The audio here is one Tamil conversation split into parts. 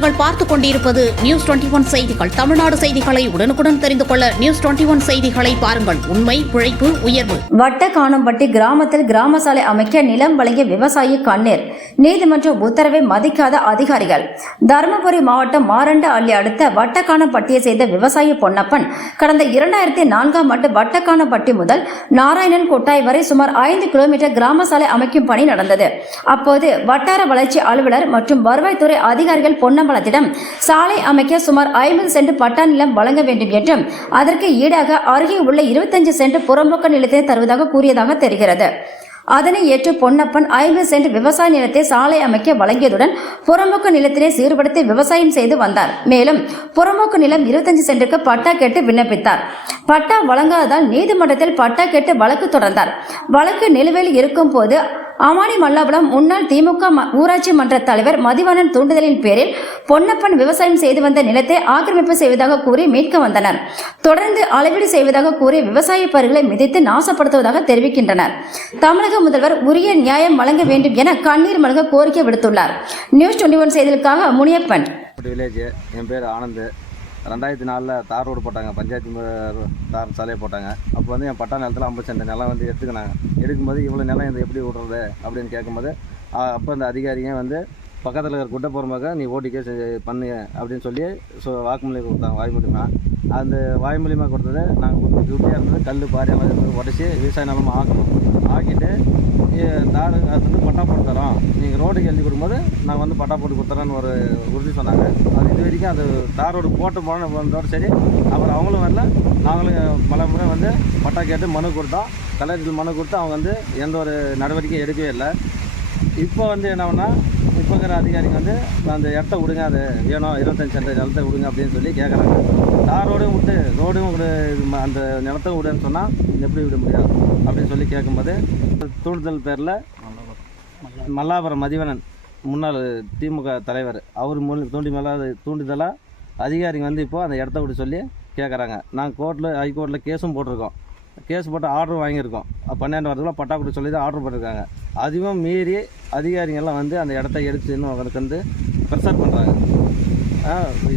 நீங்கள் பார்த்துக் கொண்டிருப்பது நியூஸ் 21 செய்திகள். தமிழ்நாடு செய்திகளை உடனுக்குடன் தெரிந்து கொள்ள நியூஸ் 21 செய்திகளை பாருங்கள். உண்மை, உழைப்பு, உயர்வு. வட்டக்கானம்பட்டி கிராமத்தில் கிராம சாலை அமைக்க நிலம் வழங்கிய விவசாயி கண்ணீர். நீதிமன்ற உத்தரவை மதிக்காத அதிகாரிகள். தருமபுரி மாவட்டம் மாரண்ட அள்ளி அடுத்த வட்டக்கானம்பட்டியை சேர்ந்த விவசாயி பொன்னப்பன் கடந்த 2004ஆம் ஆண்டு வட்டக்கானம்பட்டி முதல் நாராயணன் கொட்டாய் வரை சுமார் 5 கிலோமீட்டர் கிராம சாலை அமைக்கும் பணி நடந்தது. அப்போது வட்டார வளர்ச்சி அலுவலர் மற்றும் வருவாய்த்துறை அதிகாரிகள் பொன்னம்பலத்திடம் சாலை அமைக்க சுமார் 50 சென்ட் பட்டா நிலம் வழங்க வேண்டும் என்றும் அதற்கு ஈடாக அருகே உள்ள 25 சென்ட் புறம்போக்கு நிலத்தை தருவதாக கூறியதாக தெரிகிறது. அதனை ஏற்று பொன்னப்பன் 50 சென்ட் விவசாய நிலத்தை சாலை அமைக்க வழங்கியதுடன் புறம்போக்கு நிலத்தினை சீர்படுத்தி விவசாயம் செய்து வந்தார். மேலும் புறம்போக்கு நிலம் 25 சென்ட்டுக்கு பட்டா கேட்டு விண்ணப்பித்தார். பட்டா வழங்காததால் நீதிமன்றத்தில் பட்டா கேட்டு வழக்கு தொடர்ந்தார். வழக்கு நிலுவையில் இருக்கும் போது அமானி மல்லாபுரம் முன்னாள் திமுக ஊராட்சி மன்ற தலைவர் மதிவாணன் தூண்டுதலின் பேரில் பொன்னப்பன் விவசாயம் செய்து வந்த நிலத்தை ஆக்கிரமிப்பு செய்வதாக கூறி மீட்க வந்தனர். தொடர்ந்து அளவீடு செய்வதாக கூறி விவசாய பயிர்களை மிதித்து நாசப்படுத்துவதாக தெரிவிக்கின்றனர். தமிழக முதல்வர் உரிய நியாயம் வழங்க வேண்டும் என கண்ணீர் மல்க கோரிக்கை விடுத்துள்ளார். நியூஸ் 21 செய்திகளுக்காக முனியப்பன். வில்லேஜ். என் பேர் ஆனந்த். 2004 தார் ரோடு போட்டாங்க, பஞ்சாயத்து தார் சாலையை போட்டாங்க. அப்போ வந்து என் பட்டா நிலத்தில் 50 சென்ட் நிலம் வந்து எடுத்துக்கினாங்க. எடுக்கும்போது இவ்வளோ நிலம் இதை எப்படி விடுறது அப்படின்னு கேட்கும்போது அப்போ அந்த அதிகாரிங்க வந்து பக்கத்தில் இருக்கிற குட்டை போகிறமாக நீ ஓட்டிக்கே பண்ணு அப்படின்னு சொல்லி வாக்குமூலியம் கொடுத்தாங்க. வாய்மொழிமா அந்த வாய்மொழியமாக கொடுத்தது நாங்கள் டியூட்டியாக இருந்தது கல் பாரி எல்லாம் உடச்சி விவசாய நிலமாக ஆக்கணும். ஆக்கிட்டு தார் அது வந்து பட்டா போட்டு தரோம், நீங்கள் ரோடுக்கு எழுதி கொடுக்கும்போது நாங்கள் வந்து பட்டா போட்டு கொடுத்துறோன்னு ஒரு உறுதி சொன்னாங்க. அது இது வரைக்கும் அது தார் ரோடு போட்டு போனதோட சரி. அப்புறம் அவங்களும் வரல, நாங்களும் பல முறை வந்து பட்டா கேட்டு மனு கொடுத்தோம். கலெக்டர் மனு கொடுத்து அவங்க வந்து எந்த ஒரு நடவடிக்கையும் எடுக்கவே இல்லை. இப்போ வந்து என்னன்னா இப்போ இருக்கிற அதிகாரிங்க வந்து அந்த இடத்த விடுங்க, அது வேணும் 25 சென்ட் நிலத்தை விடுங்க அப்படின்னு சொல்லி கேட்குறாங்க. தார் ரோடும் விட்டு ரோடும் அந்த நிலத்தை விடுன்னு சொன்னால் எப்படி விட முடியாது அப்படின்னு சொல்லி கேட்கும்போது தூண்டுதல் பேரில் மல்லாபுரம் மதிவணன் முன்னாள் திமுக தலைவர் அவர் தூண்டுதலாக அதிகாரிங்க வந்து இப்போது அந்த இடத்த விட்டு சொல்லி கேட்குறாங்க. நாங்கள் ஹைகோர்ட்டில் கேஸும் போட்டிருக்கோம். கேஸ் போட்டு ஆர்டரும் வாங்கியிருக்கோம். 12 வாரத்துக்குள்ள பட்டா கொடுத்து சொல்லி தான் ஆர்டர் போட்டிருக்காங்க. அதுவும் மீறி அதிகாரிங்கெல்லாம் வந்து அந்த இடத்த எடுத்து இன்னும் அவங்களுக்கு வந்து ப்ரெஷர் பண்ணுறாங்க.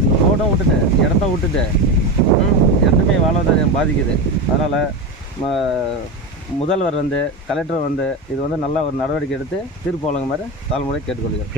இந்த ரோடும் விட்டுட்டு இடத்த விட்டுட்டு ரெண்டுமே வாழ்வாதாரம் பாதிக்குது. அதனால் முதல்வர் வந்து கலெக்டர் வந்து இது வந்து நல்ல ஒரு நடவடிக்கை எடுத்து தீர்ப்பு வழங்குமாறு தாழ்முறை கேட்டுக்கொள்கிறேன்.